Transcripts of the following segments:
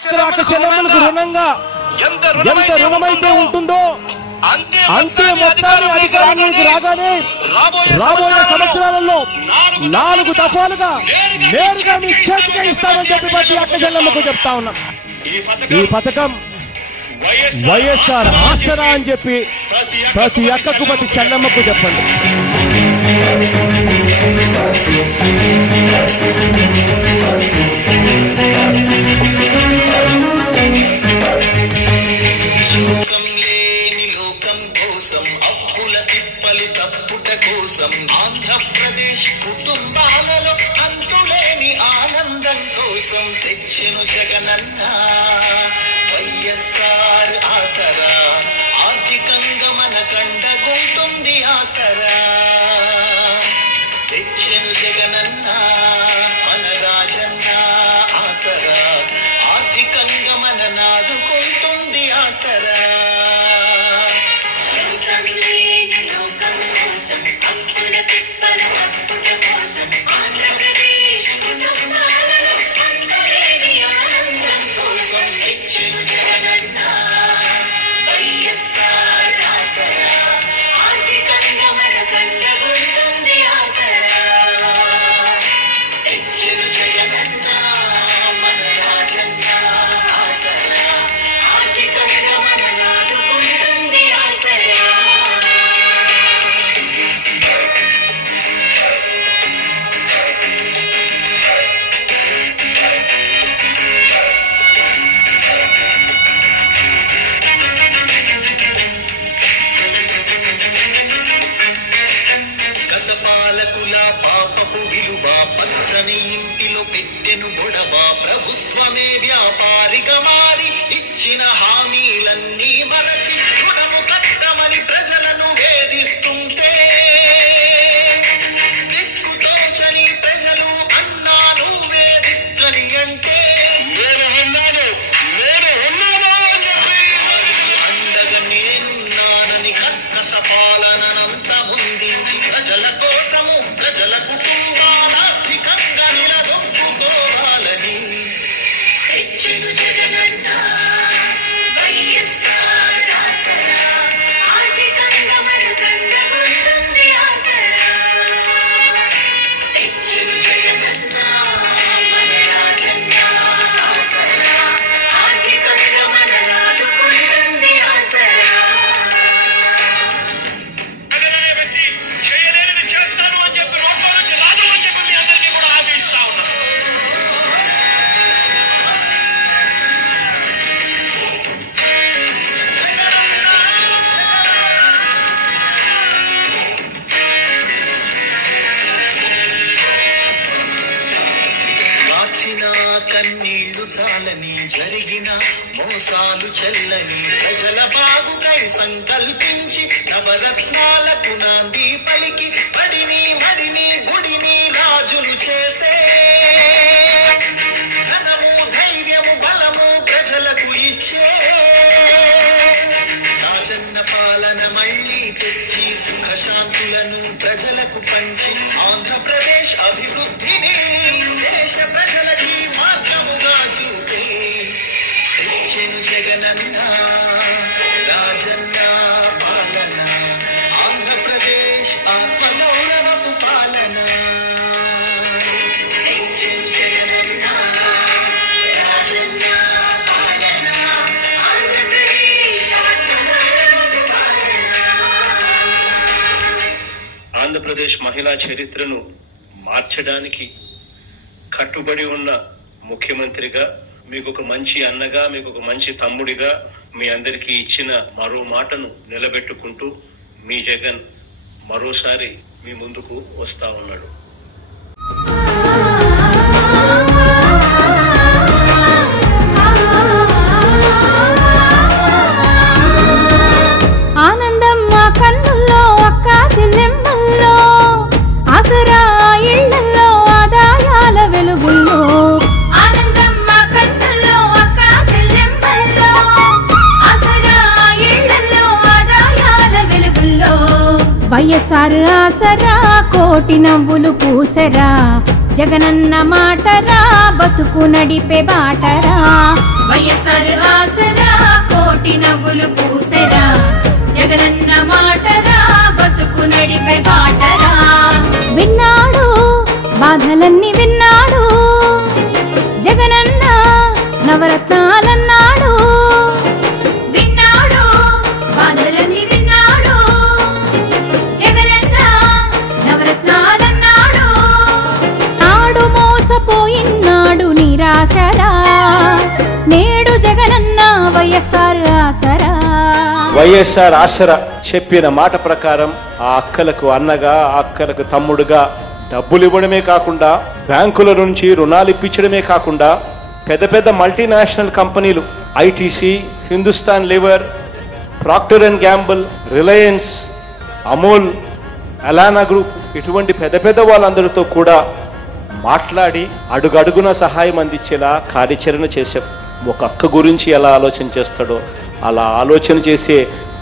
చెల్లెమ్మలకు రుణంగా ఎంత రుణమైతే ఉంటుందో అంతే మొత్తాన్ని అధికారానికి రాగానే రాబోయే సంవత్సరాలలో 4 దఫాలుగా నేరుగా మీ చేతికి ఇస్తామని చెప్పి ప్రతి అక్క చెల్లెమ్మకు చెప్తా ఉన్నాం. ఈ పథకం వైఎస్ఆర్ ఆసరా అని చెప్పి ప్రతి అక్కకు ప్రతి చెల్లెమ్మకు చెప్పండి. ఆంధ్రప్రదేశ్ కుటుంబాలలో అంతులేని ఆనందం కోసం తెచ్చెను జగనన్న వైఎస్ఆర్ ఆసరా. ఆర్థికంగా మన కండగుంటుంది ఆసరా. తెచ్చెను జగనన్న మన రాజన్న ఆసరా. ఆర్థికంగా మన నాదుకుంటుంది ఆసరా. పచ్చని ఇంటిలో పెట్టెను గొడవ. ప్రభుత్వమే వ్యాపారిగా మారి ఇచ్చిన హామీలన్నీ మరచి రుణము కట్టమని ప్రజలను వేధిస్తుంటే దిక్కుతోచని ప్రజలు అన్నా నువ్వే దిక్కని అంటే అండగా నేనున్నానని కక్కస పాలనంత ముందించి ప్రజల కోసము ప్రజల కుటుంబాల నిలదొక్కుకోవాలని తెచ్చెను జగనన్న వైఎస్ఆర్ ఆసరా. ఆర్థికంగా మన కండగుంటుంది ఆసరా. తెచ్చెను జగనన్న మన రాజన్న ఆసరా. ఆర్థికంగా మన నాదుకుంటుంది ఆసరా. చేయలేని చేస్తాను అని చెప్పి రోడ్ల నుంచి రాదు అని చెప్పి మీ అందరికీ కూడా హామీ ఇస్తా ఉన్నా. రాచిన కన్నీళ్లు చాలని జరిగిన మోసాలు చెల్లని ప్రజల బాగుకై సంకల్పించి నవరత్నాలకు నాంది పలికి పడిని మడిని గుడిని రాజులు చేసే ధనము ధైర్యము బలము ప్రజలకు ఇచ్చే రాజన్న పాలన మళ్ళీ తెచ్చి సుఖశాంతులను ప్రజలకు పంచి ఆంధ్రప్రదేశ్ అభివృద్ధిని దేశ ప్రజలకి మార్గముగా చూపే తెచ్చెను జగనన్న రాజన్న పాలన. ఆంధ్రప్రదేశ్ ఆత్మగౌరవపు పాలన. తెచ్చెను జగనన్న రాజన్న పాలన. ఆంధ్రప్రదేశ్ ఆత్మగౌరవపు పాలన. ఆంధ్రప్రదేశ్ మహిళా చరిత్రను మార్చడానికి కట్టుబడి ఉన్న ముఖ్యమంత్రిగా, మీకు ఒక మంచి అన్నగా, మీకు ఒక మంచి తమ్ముడిగా మీ అందరికీ ఇచ్చిన మరో మాటను నిలబెట్టుకుంటూ మీ జగన్ మరోసారి మీ ముందుకు వస్తా ఉన్నాడు. ఆనందం మా కన్నుల్లో అక్క చెల్లెమ్మల్లో ఆసరా ఇళ్లలో ఆదాయాల వెలుగుల్లో. ఆనందం మా కన్నుల్లో అక్క చెల్లెమ్మల్లో ఆసరా ఇళ్లలో ఆదాయాల వెలుగుల్లో. వైఎస్ఆర్ ఆసరా కోటి నవ్వులు పూసరా. జగనన్న మాటరా బతుకు నడిపే బాటరా. వైఎస్ఆర్ ఆసరా కోటి నవ్వులు పూసెరా జగనన్న మాటరా బతుకు నడిపే బాటరా విన్నాడు బాధలన్నీ విన్నాడు జగనన్న నవరత్నాలన్నాడు విన్నాడు బాధలన్నీ విన్నాడు జగనన్న నవరత్నాలన్నాడు నాడు మోసపోయినాడు నిరాశరా నేడు జగనన్న వైఎస్ఆర్ ఆసరా వైఎస్ఆర్ ఆసరా చెప్పిన మాట ప్రకారం ఆ అక్కలకు అన్నగా ఆ అక్కలకు తమ్ముడుగా డబ్బులు ఇవ్వడమే కాకుండా బ్యాంకుల నుంచి రుణాలు ఇప్పించడమే కాకుండా పెద్ద పెద్ద మల్టీనేషనల్ కంపెనీలు ITC, Hindustan liver, Procter and Gamble, Reliance, Amul, అలానా గ్రూప్ ఇటువంటి పెద్ద పెద్ద వాళ్ళందరితో కూడా మాట్లాడి అడుగడుగున సహాయం అందించేలా కార్యాచరణ చేశాం. ఒక అక్క గురించి ఎలా ఆలోచన చేస్తాడో అలా ఆలోచన చేసే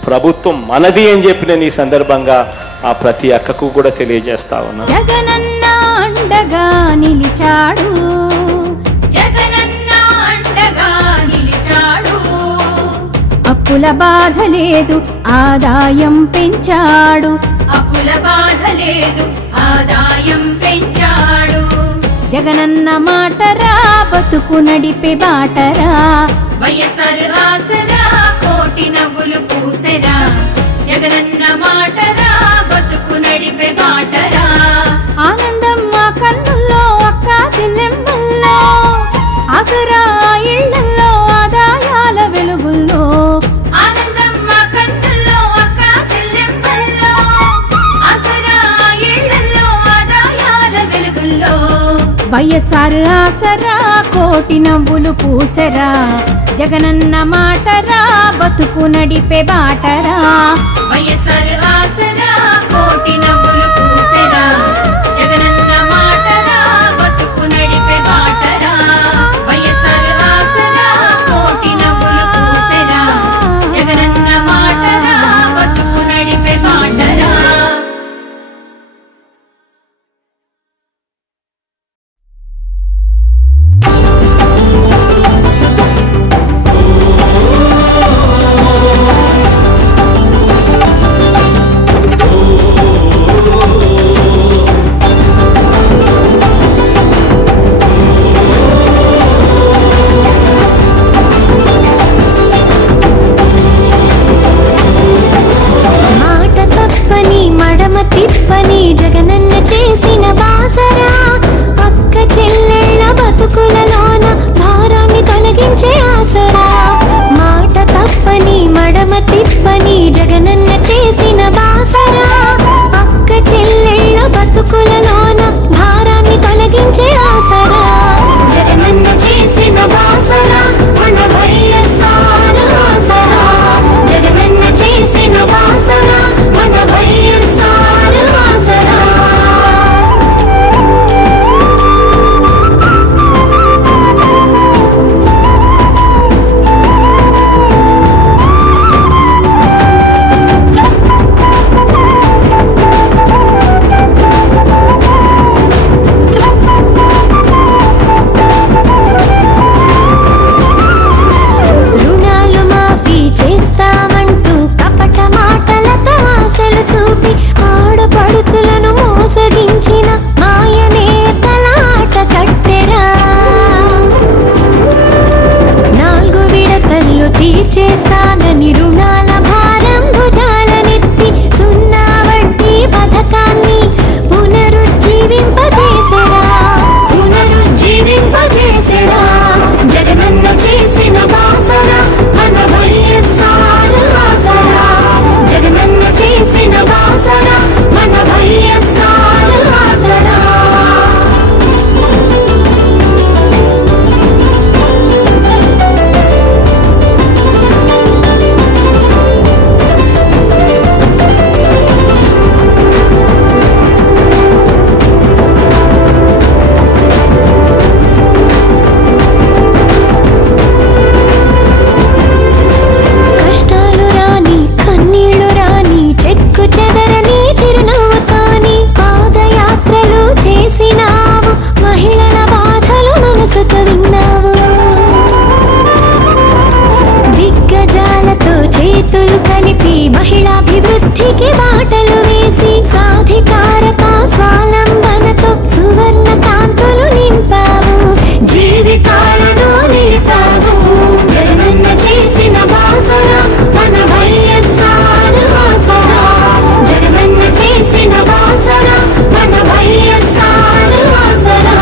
ప్రభుత్వం మనది అని చెప్పి నేను ఈ సందర్భంగా ఆ ప్రతి అక్కకు కూడా తెలియజేస్తా ఉన్నా. జగనన్న అండగా నిలిచాడు జగనన్న అండగా నిలిచాడు అప్పుల బాధ లేదు ఆదాయం పెంచాడు అప్పుల బాధ లేదు ఆదాయం పెంచాడు జగనన్న మాటరా బతుకు నడిపే బాటరా వైఎస్ఆర్ ఆసరా కోటి నవ్వులు పూసెరా జగనన్న మాటరా బతుకు నడిపే బాటరా ఆనందం మా కన్నుల్లో అక్క చెల్లెమ్మల్లో ఆసరా ఇళ్లల్లో ఆదాయాల వెలుగుల్లో ఆనందం మా కన్నుల్లో అక్క చెల్లెమ్మల్లో ఆసరా ఇళ్లల్లో ఆదాయాల వెలుగుల్లో వైఎస్ఆర్ ఆసరా కోటి నవ్వులు పూసెరా జగనన్న మాటరా బతుకు నడిపే బాటరా వైఎస్ఆర్ ఆసరా కోటి నవ్వులు పూసెరా జగనన్న మాటరా బతుకు నడిపే బాటరా వైఎస్ఆర్ ఆసరా కోటి నవ్వులు పూసెరా జగనన్న మాటరా బతుకు నడిపే బాటరా చేతులు కలిపి మహిళాభివృద్ధికి బాటలు వేసి సాధికారత స్వాలంబనతో సువర్ణ కాంతులు నింపావు, జీవితాలను నిలిపావు. జగనన్న చేసిన బాసరా మన వైఎస్ఆర్ ఆసరా, జగనన్న చేసిన బాసరా మన వైఎస్ఆర్ ఆసరా.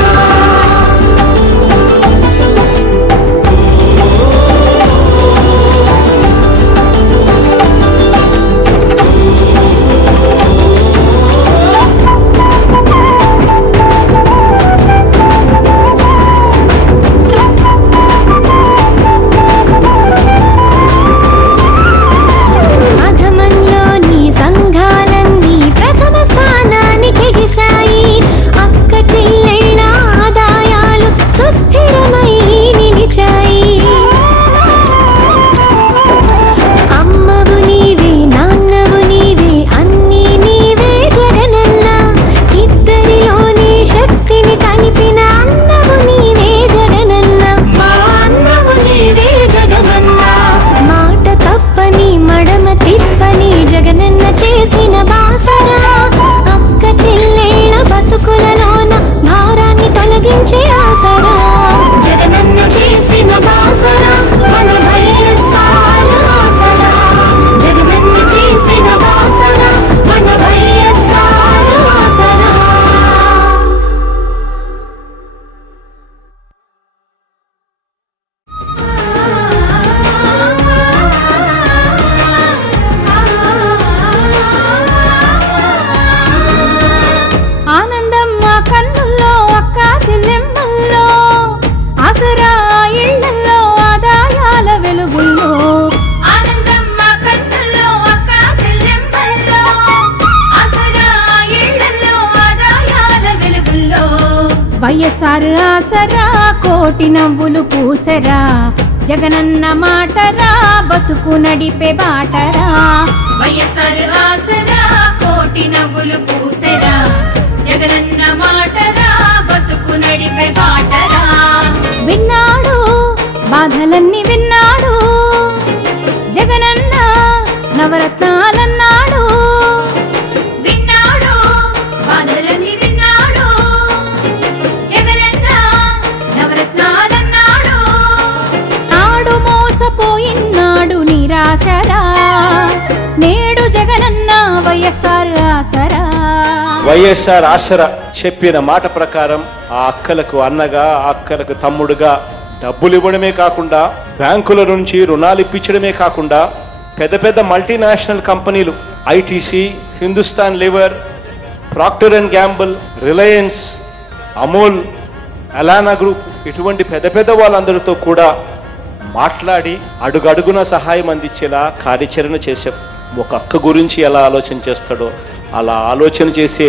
వైఎస్ఆర్ ఆసరా కోటి నవ్వులు పూసరా, జగనన్న మాటరా బతుకు నడిపే బాటరా. వైఎస్ఆర్ ఆసరా కోటి నవ్వులు పూసరా, జగనన్న మాటరా బతుకు నడిపే బాటరా. విన్నాడు బాధలన్నీ విన్నాడు, జగనన్న నవరత్నాలన్నాడు. విన్నాడు బాధలన్నీ విన్నాడు, జగనన్న నవరత్నాలన్నాడు. నాడు మోసపోయినాడు నిరాశరా, నేడు జగనన్న వైఎస్ఆర్ ఆసరా. వైఎస్ఆర్ ఆసరా చెప్పిన మాట ప్రకారం ఆ అక్కలకు అన్నగా, ఆ అక్కలకు తమ్ముడుగా డబ్బులు ఇవ్వడమే కాకుండా, బ్యాంకుల నుంచి రుణాలు ఇప్పించడమే కాకుండా, పెద్ద పెద్ద మల్టీనేషనల్ కంపెనీలు ITC, Hindustan liver, Procter and Gamble, Reliance, Amul, అలానా గ్రూప్ ఇటువంటి పెద్ద పెద్ద వాళ్ళందరితో కూడా మాట్లాడి అడుగడుగున సహాయం అందించేలా కార్యాచరణ చేశాం. ఒక అక్క గురించి ఎలా ఆలోచన చేస్తాడో అలా ఆలోచన చేసే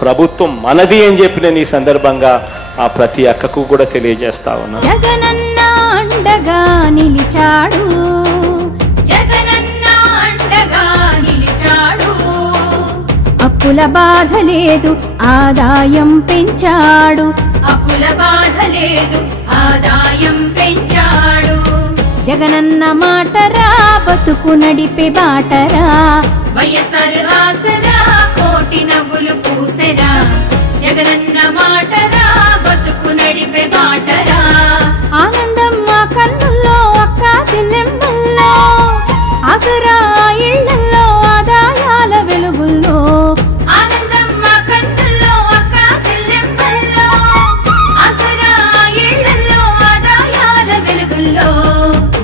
ప్రభుత్వం మనది అని చెప్పి నేను ఈ సందర్భంగా ఆ ప్రతి అక్కకు కూడా తెలియజేస్తా ఉన్నా. జగనన్న అండగా నిలిచాడు, జగనన్న అండగా నిలిచాడు. అప్పుల బాధ లేదు ఆదాయం పెంచాడు, అప్పుల బాధ లేదు ఆదాయం పెంచాడు. జగనన్న మాటరా బతుకు నడిపే బాటరా. వైఎస్ఆర్ ఆసరా కోటి నవ్వులు పూసరా, జగనన్న మాటరా బతుకు నడిపే బాటరా. ఆనందం మా కన్నుల్లో అక్క చెల్లెమ్మల్లో, ఆసరా ఇళ్లలో ఆదాయాల వెలుగుల్లో. ఆనందం మా కన్నుల్లో అక్క చెల్లెమ్మల్లో, ఆసరా ఇళ్లలో ఆదాయాల వెలుగుల్లో.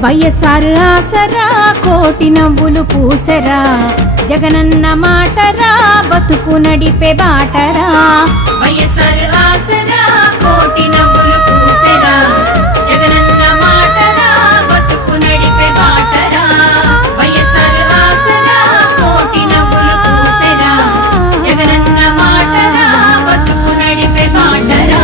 వైఎస్ఆర్ ఆసరా కోటి నవ్వులు పూసరా, జగనన్న మాటరా బతుకు నడిపే బాటరా. వైఎస్ఆర్ ఆసరా కోటి నవ్వులు పూసరా, జగనన్న మాటరా బతుకు నడిపే బాటరా. వైఎస్ఆర్ ఆసరా కోటి నవ్వులు పూసరా, జగనన్న మాటరా బతుకు నడిపే బాటరా.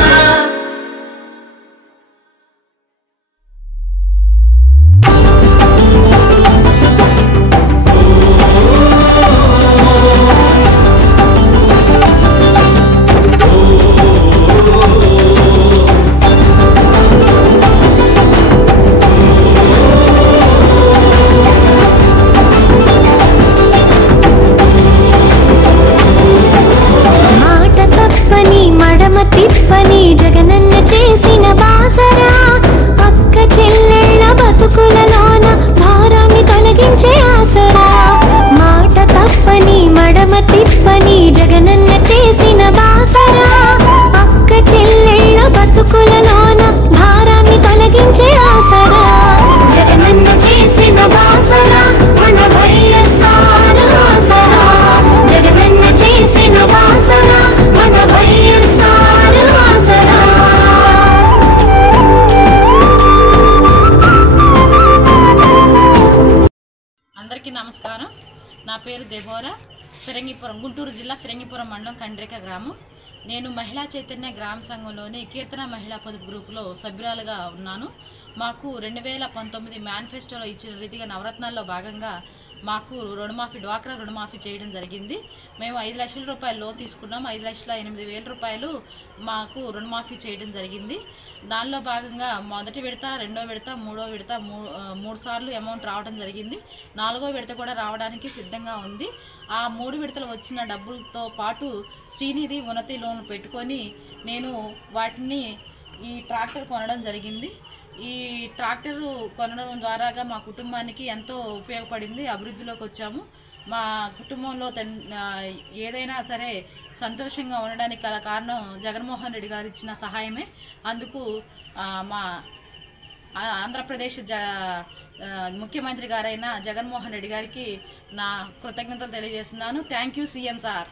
నా పేరు దెబోరా, ఫిరంగిపురం, గుంటూరు జిల్లా ఫిరంగిపురం మండలం కండ్రిక గ్రామం. నేను మహిళా చైతన్య గ్రామ సంఘంలోని కీర్తన మహిళా పొదుపు గ్రూపులో సభ్యురాలుగా ఉన్నాను. మాకు 2019 మేనిఫెస్టోలో ఇచ్చిన రీతిగా నవరత్నాల్లో భాగంగా మాకు రుణమాఫీ, డ్వాక్రా రుణమాఫీ చేయడం జరిగింది. మేము 5 లక్షల రూపాయలు లోన్ తీసుకున్నాం. 5,08,000 రూపాయలు మాకు రుణమాఫీ చేయడం జరిగింది. దానిలో భాగంగా మొదటి విడత, రెండో విడత, మూడో విడత, 3 సార్లు అమౌంట్ రావడం జరిగింది. 4వ విడత కూడా రావడానికి సిద్ధంగా ఉంది. ఆ 3 విడతలు వచ్చిన డబ్బులతో పాటు శ్రీనిధి ఉన్నతి లోన్ పెట్టుకొని నేను వాటిని ఈ ట్రాక్టర్ కొనడం జరిగింది. ఈ ట్రాక్టర్ కొనడం ద్వారాగా మా కుటుంబానికి ఎంతో ఉపయోగపడింది. అభివృద్ధిలోకి వచ్చాము. మా కుటుంబంలో ఏదైనా సరే సంతోషంగా ఉండడానికి గల కారణం జగన్మోహన్ రెడ్డి గారు ఇచ్చిన సహాయమే. అందుకు మా ఆంధ్రప్రదేశ్ ముఖ్యమంత్రి గారైన జగన్మోహన్ రెడ్డి గారికి నా కృతజ్ఞతలు తెలియజేస్తున్నాను. Thank you CM sir.